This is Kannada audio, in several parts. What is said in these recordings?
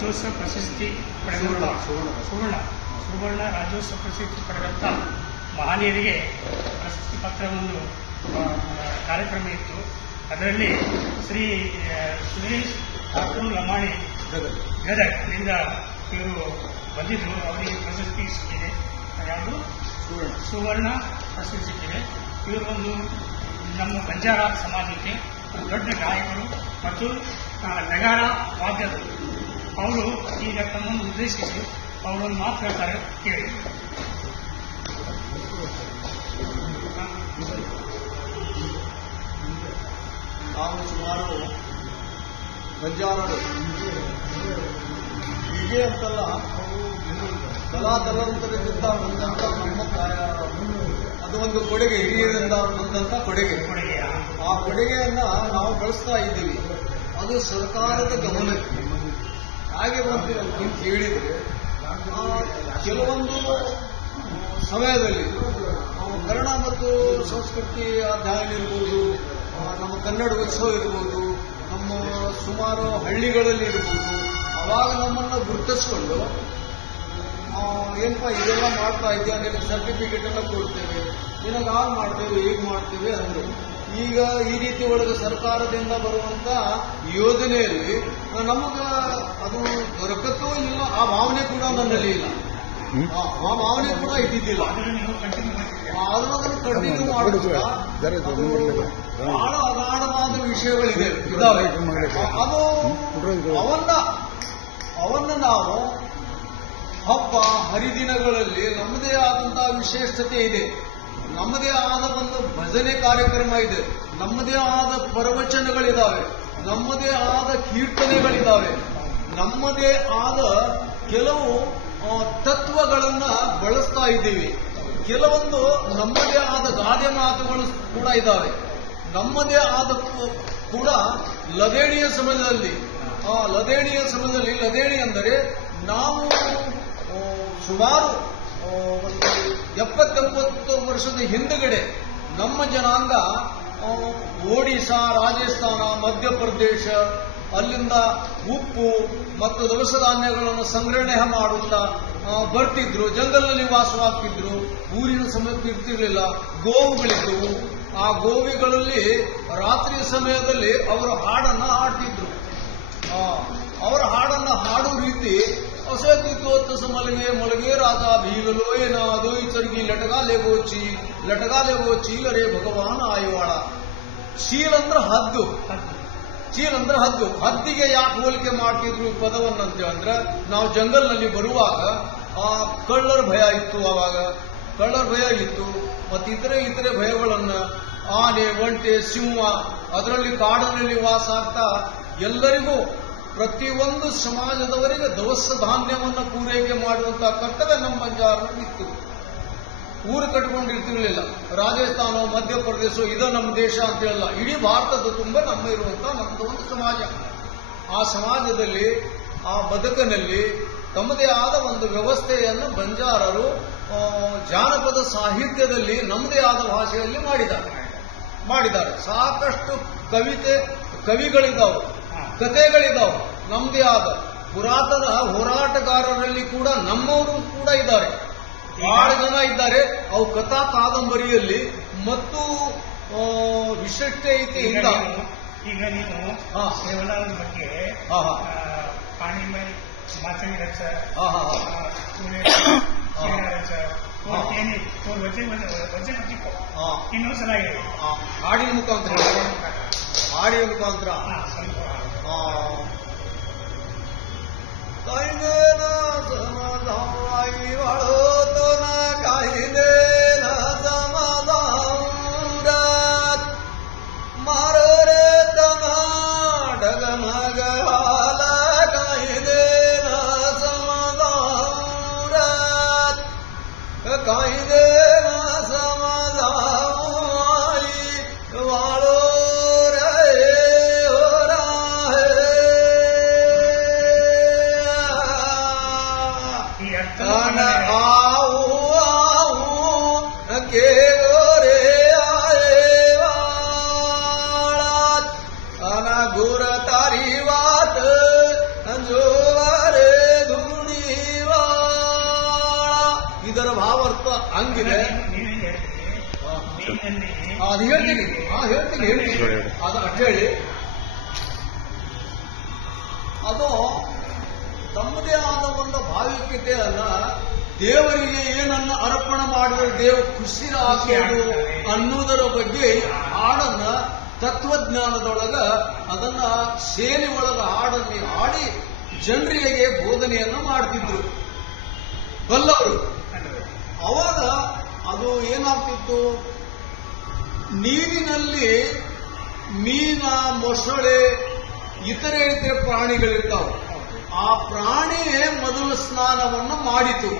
ರಾಜ್ಯೋತ್ಸವ ಪ್ರಶಸ್ತಿ ಪಡೆದ ಸುವರ್ಣ ರಾಜ್ಯೋತ್ಸವ ಪ್ರಶಸ್ತಿ ಪಡೆದಂಥ ಮಹನೀಯರಿಗೆ ಪ್ರಶಸ್ತಿ ಪತ್ರವನ್ನು ಕಾರ್ಯಕ್ರಮ ಇತ್ತು. ಅದರಲ್ಲಿ ಶ್ರೀ ಸುರೇಶ್ ಠಾಕೂರ್ ಲಮಾಣಿ ಗದಗ್ನಿಂದ ಇವರು ಬಂದಿದ್ದರು. ಅವರಿಗೆ ಪ್ರಶಸ್ತಿ ಸಿಕ್ಕಿದೆ. ಯಾವುದು ಸುವರ್ಣ ಪ್ರಶಸ್ತಿ ಸಿಕ್ಕಿದೆ. ಇವರು ಒಂದು ನಮ್ಮ ಬಂಜಾರ ಸಮಾಜಕ್ಕೆ ದೊಡ್ಡ ಗಾಯಕರು ಮತ್ತು ನಗಾರ ವಾದ್ಯರು. ಅವರು ಈಗ ತಮ್ಮನ್ನು ಉದ್ದೇಶಿಸಿ ಅವರನ್ನು ಮಾತು ಹೇಳ್ತಾರೆ, ಕೇಳಿ. ನಾವು ಸುಮಾರು ಬಂಜಾರರು ಹೀಗೆ ಅಂತಲ್ಲ, ಕಲಾ ತಲಂತರದಿಂದ ಬಂದಂಥ ನಮ್ಮ ಅದು ಒಂದು ಕೊಡುಗೆ, ಹಿರಿಯರಿಂದ ಬಂದಂಥ ಕೊಡುಗೆ. ಆ ಕೊಡುಗೆಯನ್ನ ನಾವು ಬಳಸ್ತಾ ಇದ್ದೀವಿ. ಅದು ಸರ್ಕಾರದ ಗಮನಕ್ಕೆ ಹಾಗೆ ಬಂದಿದೆ ಅಂತ ಹೇಳಿದ್ರೆ, ಕೆಲವೊಂದು ಸಮಯದಲ್ಲಿ ಕನ್ನಡ ಮತ್ತು ಸಂಸ್ಕೃತಿ ಅಧ್ಯಯನ ಇರ್ಬೋದು, ನಮ್ಮ ಕನ್ನಡ ಉತ್ಸವ ಇರ್ಬೋದು, ನಮ್ಮ ಸುಮಾರು ಹಳ್ಳಿಗಳಲ್ಲಿ ಇರ್ಬೋದು, ಅವಾಗ ನಮ್ಮನ್ನು ಗುರುತಿಸ್ಕೊಂಡು ಏನಪ್ಪ ಇದೆಲ್ಲ ಮಾಡ್ತಾ ಇದೆಯಾ, ನಿನಗೆ ಸರ್ಟಿಫಿಕೇಟ್ ಎಲ್ಲ ಕೊಡ್ತೇವೆ, ನಿನಗೆ ಆಗ ಮಾಡ್ತೇವೆ, ಈಗ ಮಾಡ್ತೇವೆ ಅಂದರು. ಈಗ ಈ ರೀತಿ ಒಳಗೆ ಸರ್ಕಾರದಿಂದ ಬರುವಂತ ಯೋಜನೆಯಲ್ಲಿ ನಮಗೆ ಅದು ದೊರಕತ್ತೂ ಇಲ್ಲ, ಆ ಭಾವನೆ ಕೂಡ ನನ್ನಲ್ಲಿ ಇಲ್ಲ, ಆ ಭಾವನೆ ಕೂಡ ಇದ್ದಿದ್ದಿಲ್ಲ. ಆದ್ರೂ ಅದನ್ನು ಕಂಟಿನ್ಯೂ ಮಾಡುತ್ತಾ ಬಹಳ ಅಗಾಢವಾದ ವಿಷಯಗಳಿದೆ, ಇದ್ದಾವೆ. ಅದು ಅವನ್ನ ನಾವು ಹಬ್ಬ ಹರಿದಿನಗಳಲ್ಲಿ ನಮ್ಮದೇ ಆದಂತಹ ವಿಶೇಷತೆ ಇದೆ, ನಮ್ಮದೇ ಆದ ಒಂದು ಭಜನೆ ಕಾರ್ಯಕ್ರಮ ಇದೆ, ನಮ್ಮದೇ ಆದ ಪ್ರವಚನಗಳಿದ್ದಾವೆ, ನಮ್ಮದೇ ಆದ ಕೀರ್ತನೆಗಳಿದ್ದಾವೆ, ನಮ್ಮದೇ ಆದ ಕೆಲವು ತತ್ವಗಳನ್ನ ಬಳಸ್ತಾ ಇದ್ದೀವಿ. ಕೆಲವೊಂದು ನಮ್ಮದೇ ಆದ ಗಾದೆ ಮಾತುಗಳು ಕೂಡ ಇದ್ದಾವೆ. ನಮ್ಮದೇ ಆದ ಕೂಡ ಲದೇಣಿಯ ಸಮಯದಲ್ಲಿ ಲದೇಣಿ ಅಂದರೆ ನಾವು ಸುಮಾರು 70-80 ವರ್ಷದ ಹಿಂದುಗಡೆ ನಮ್ಮ ಜನಾಂಗ ಒಡಿಶಾ, ರಾಜಸ್ಥಾನ, ಮಧ್ಯಪ್ರದೇಶ ಅಲ್ಲಿಂದ ಉಪ್ಪು ಮತ್ತು ದವಸ ಧಾನ್ಯಗಳನ್ನು ಸಂಗ್ರಹಣೆ ಮಾಡುತ್ತಾ ಬರ್ತಿದ್ರು, ಜಂಗಲ್ನಲ್ಲಿ ವಾಸವಾಗ್ತಿದ್ರು, ಊರಿನ ಸಮಯಕ್ಕೆ ಇರ್ತಿರ್ಲಿಲ್ಲ, ಗೋವುಗಳಿದ್ದವು. ಆ ಗೋವಿಗಳಲ್ಲಿ ರಾತ್ರಿ ಸಮಯದಲ್ಲಿ ಅವರು ಹಾಡನ್ನ ಹಾಡ್ತಿದ್ರು. ಅವರ ಹಾಡನ್ನ ಹಾಡುವ ರೀತಿ ಹೊಸದಿತ್ತು ಮಲಗೆ ಮಲಗೆ ರಾಜ ಭೀಲಲೋ ಏನಾದೋ ಇತರಿಗೆ ಲಟಗಾ ಲೇಗೋ ಚೀಲ್ ಅರೇ ಭಗವಾನ್ ಆಯುವಾಳ. ಚೀಲ್ ಅಂದ್ರೆ ಹದ್ದು, ಹದ್ದಿಗೆ ಯಾಕೆ ಹೋಲಿಕೆ ಮಾಡ್ತಿದ್ರು ಪದವನ್ನಂತೆ ಅಂದ್ರೆ, ನಾವು ಜಂಗಲ್ನಲ್ಲಿ ಬರುವಾಗ ಕಳ್ಳರ ಭಯ ಇತ್ತು, ಮತ್ತೆ ಇತರೆ ಭಯಗಳನ್ನ ಆನೆ, ಒಂಟೆ, ಸಿಂಹ ಅದರಲ್ಲಿ ಕಾಡಿನಲ್ಲಿ ವಾಸ ಆಗ್ತಾ ಎಲ್ಲರಿಗೂ ಪ್ರತಿಯೊಂದು ಸಮಾಜದವರಿಗೆ ದವಸ ಧಾನ್ಯವನ್ನು ಪೂರೈಕೆ ಮಾಡುವಂತಹ ಕರ್ತವ್ಯ ನಮ್ಮ ಬಂಜಾರನಲ್ಲಿ ಇತ್ತು. ಊರು ಕಟ್ಕೊಂಡಿರ್ತಿರ್ಲಿಲ್ಲ. ರಾಜಸ್ಥಾನ, ಮಧ್ಯಪ್ರದೇಶ ಇದು ನಮ್ಮ ದೇಶ ಅಂತ ಹೇಳಲ್ಲ, ಇಡೀ ಭಾರತದ ತುಂಬ ನಮ್ಮ ಇರುವಂತಹ ನಮ್ಮದು ಒಂದು ಸಮಾಜ. ಆ ಸಮಾಜದಲ್ಲಿ, ಆ ಬದುಕಿನಲ್ಲಿ ತಮ್ಮದೇ ಆದ ಒಂದು ವ್ಯವಸ್ಥೆಯನ್ನು ಬಂಜಾರರು ಜಾನಪದ ಸಾಹಿತ್ಯದಲ್ಲಿ ನಮ್ಮದೇ ಆದ ಭಾಷೆಯಲ್ಲಿ ಮಾಡಿದ್ದಾರೆ. ಸಾಕಷ್ಟು ಕವಿಗಳಿದ್ದಾವೆ, ಕಥೆಗಳಿದ್ದಾವೆ, ನಮ್ಮದೇ ಆದ ಪುರಾತನ ಹೋರಾಟಗಾರರಲ್ಲಿ ಕೂಡ ನಮ್ಮವರು ಕೂಡ ಇದ್ದಾರೆ, ಬಹಳ ಜನ ಇದ್ದಾರೆ. ಅವು ಕಥಾ ಕಾದಂಬರಿಯಲ್ಲಿ ಮತ್ತು ವಿಶಿಷ್ಟತೆಯಿಂದ ಈಗ ನೀವು ಸೇವಲಾದ ಬಗ್ಗೆ ಪಾಣಿಮೈ ಮಾಚಂಗಿ ರಚ ಇನ್ನೊಂದ್ಸಲ ಹಾಡಿನ ಮುಖಾಂತರ ಕಾಯ್ದೇನ ಸಮಧಾಯಿ ಒಳೋತನ ಕಾಯ್ದೇನ ಸಮಧಾರ ಮಾರರೆ ತನ ಡಗನಗ ಹಾಲ ಕಾಯ್ದೇನ ಸಮಧಾರ ಕಾಯ್ದೇನ ಸಮಧಾಯಿ ವಾಳೋ गुर तारी बात जो ಅಲ್ಲಿ ಅದು ಹೇಳ್ತೀನಿ ಅದು ಅಟ್ ಹೇಳಿ ಅದು ತಮ್ಮದೇ ಆದ ಒಂದು ಭಾವಿಕತೆ ಅಲ್ಲ. ದೇವರಿಗೆ ಏನನ್ನ ಅರ್ಪಣೆ ಮಾಡಿದ್ರೆ ದೇವರು ಖುಷಿ ಆಗೋದು ಅನ್ನೋದರ ಬಗ್ಗೆ ಹಾಡನ್ನ ತತ್ವಜ್ಞಾನದೊಳಗ ಅದನ್ನ ಸೇನೆ ಒಳಗ ಹಾಡನ್ನು ಹಾಡಿ ಜನರಿಗೆ ಬೋಧನೆಯನ್ನ ಮಾಡ್ತಿದ್ರು ಬಲ್ಲವರು. ಅವಾಗ ಅದು ಏನಾಗ್ತಿತ್ತು, ನೀರಿನಲ್ಲಿ ಮೀನ, ಮೊಸಳೆ, ಇತರೆ ಪ್ರಾಣಿಗಳಿರ್ತಾವೆ. ಆ ಪ್ರಾಣಿಯೇ ಮೊದಲು ಸ್ನಾನವನ್ನು ಮಾಡಿತು.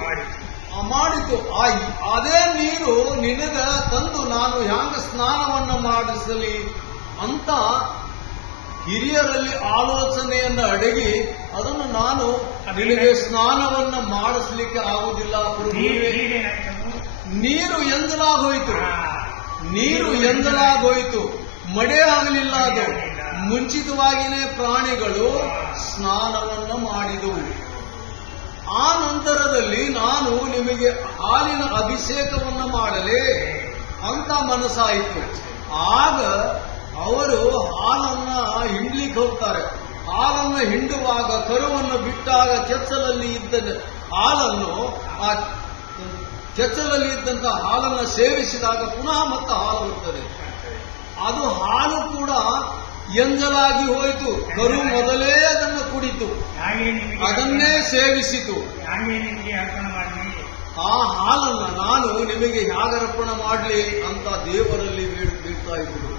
ಅದೇ ನೀರು ನಿನಗ ತಂದು ನಾನು ಹ್ಯಾಂಗ ಸ್ನಾನವನ್ನು ಮಾಡಿಸಲಿ ಅಂತ ಹಿರಿಯರಲ್ಲಿ ಆಲೋಚನೆಯನ್ನು ಅಡಗಿ ಅದನ್ನು ನಾನು ನಿನಗೆ ಸ್ನಾನವನ್ನ ಮಾಡಿಸ್ಲಿಕ್ಕೆ ಆಗುವುದಿಲ್ಲ. ನೀರು ಎಂದಲಾಗೋಯ್ತು, ಮಡೆ ಆಗಲಿಲ್ಲ. ಅದು ಮುಂಚಿತವಾಗಿಯೇ ಪ್ರಾಣಿಗಳು ಸ್ನಾನವನ್ನ ಮಾಡಿದವು. ಆ ನಂತರದಲ್ಲಿ ನಾನು ನಿಮಗೆ ಹಾಲಿನ ಅಭಿಷೇಕವನ್ನು ಮಾಡಲೇ ಅಂತ ಮನಸ್ಸಾಯಿತು. ಆಗ ಅವರು ಹಾಲನ್ನ ಹಿಂಡ್ಲಿಕ್ಕೆ ಹೋಗ್ತಾರೆ. ಹಾಲನ್ನು ಹಿಂಡುವಾಗ, ಕರುವನ್ನು ಬಿಟ್ಟಾಗ ಕೆಚ್ಚಲಲ್ಲಿ ಇದ್ದಂತ ಹಾಲನ್ನು ಸೇವಿಸಿದಾಗ ಪುನಃ ಮತ್ತೆ ಹಾಲು ಬರ್ತದೆ. ಅದು ಹಾಲು ಕೂಡ ಎಂಜಲಾಗಿ ಹೋಯಿತು. ಕರು ಮೊದಲೇ ಅದನ್ನು ಕುಡಿತು, ಅದನ್ನೇ ಸೇವಿಸಿತು. ಆ ಹಾಲನ್ನ ನಾನು ನಿಮಗೆ ಹೇಗೆ ಅರ್ಪಣೆ ಮಾಡಲಿ ಅಂತ ದೇವರಲ್ಲಿ ಬೀಳ್ತಾ ಇದ್ರು.